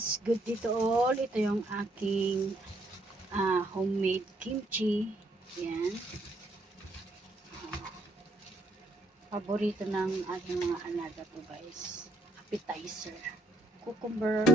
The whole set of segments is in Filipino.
guys, good day to all. Ito yung aking homemade kimchi. Yan. Paborito ng ating mga alaga to guys. Appetizer. Cucumber.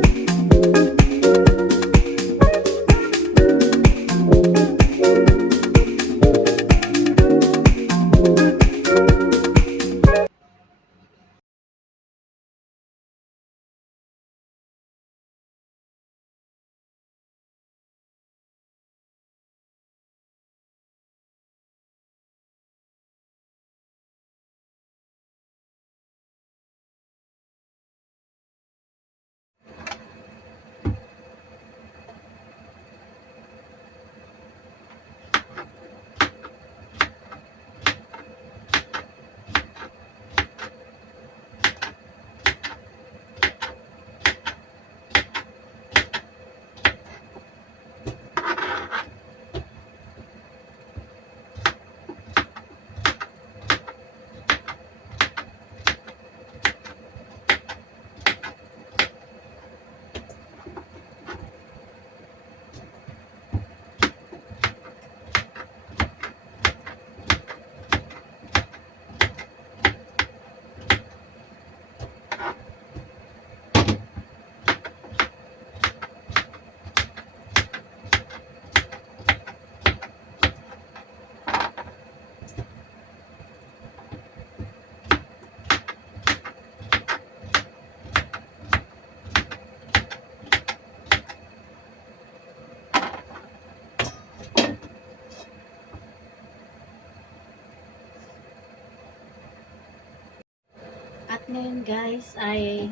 At ngayon guys ay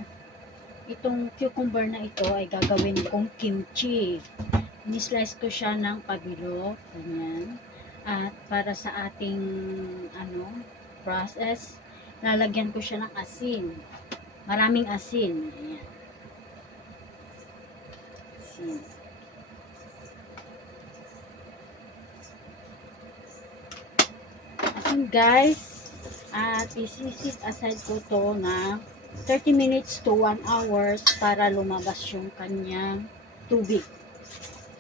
itong cucumber na ito ay gagawin kong kimchi. Ni-slice ko siya ng pabilog. Ganyan. At para sa ating process, lalagyan ko siya ng asin. Maraming asin. Ayan. Asin. Asin guys. At isisit aside ko to na 30 minutes to 1 hours para lumabas yung kanyang tubig.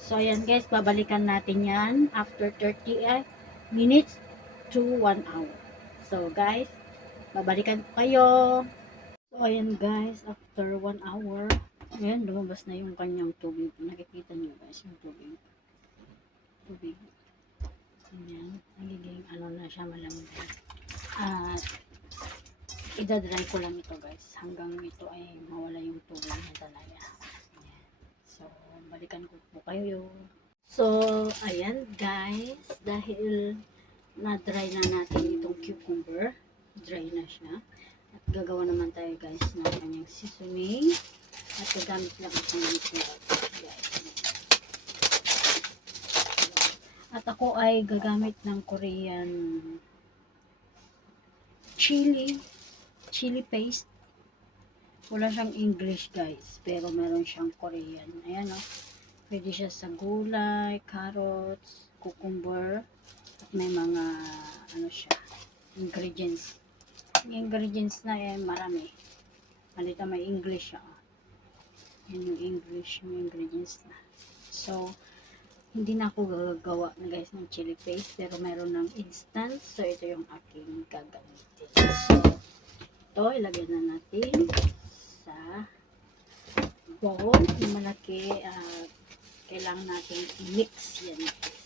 So ayan guys, babalikan natin yan after 30 minutes to 1 hour. So guys, babalikan ko kayo. So ayan guys, after 1 hour, ayan, lumabas na yung kanyang tubig. Nakikita nyo guys yung tubig. Ayan, nagiging na siya, malamig. At idadry ko lang ito guys hanggang ito ay mawala yung tubig na talaya. Ayan. So balikan ko po kayo. So ayan guys, dahil na-dry na natin itong cucumber, dry na siya, at gagawa naman tayo guys ng kanyang seasoning at gagamit lang ako ng flour guys. At ako ay gagamit ng Korean chili paste. Wala siyang English guys, pero meron siyang Korean. Ayan o. Pwede siya sa gulay, carrots, cucumber, at may mga ingredients. Yung ingredients na marami. Malita may English siya. Yan yung English, yung ingredients na. So, hindi na ako gagawa na guys ng chili paste, pero meron ng instant. So ito yung aking gagamitin. So ito ilagay na natin sa bowl yung malaki. Kailangan natin i-mix yan guys.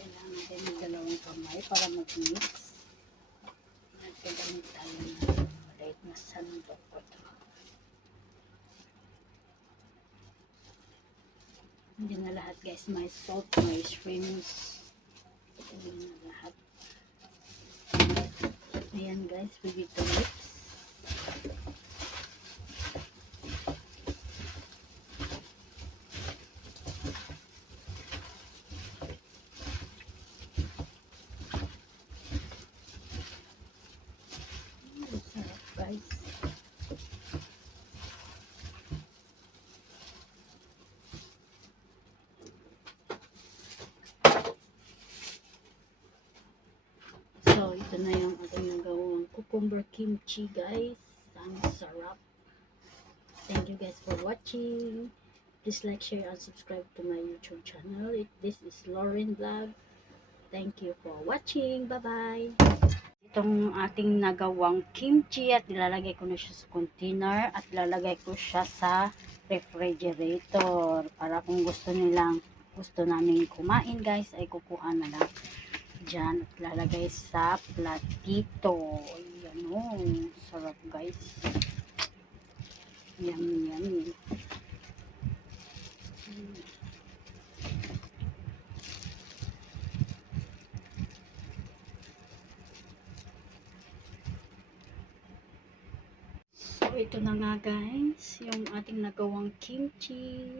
Kailangan natin magdalawang kamay para mag-mix. Nagkagamit tayo ng maliit na sandok ko ito. Hindi na lahat guys, may salt, may shrimps. Hindi na lahat. Ayan guys, ready to mix. Sarap guys. So, ito na yung ating nagawang cucumber kimchi guys. Ang sarap. Thank you guys for watching. Please like, share, and subscribe to my YouTube channel. This is Lauren Vlog. Thank you for watching. Bye-bye. Itong ating nagawang kimchi at ilalagay ko na siya sa container at ilalagay ko siya sa refrigerator para kung gusto namin kumain guys ay kukuha na lang dyan at ilalagay sa platito. Ayan o, sarap guys. Yummy, yummy. So, ito na nga guys, yung ating nagawang kimchi.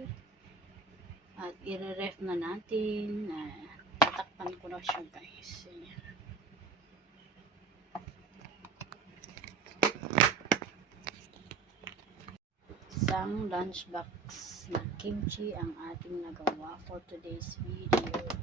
At i-ref na natin. Tatakpan ko na siya guys. Ayan. Isang lunchbox na kimchi ang ating nagawa for today's video.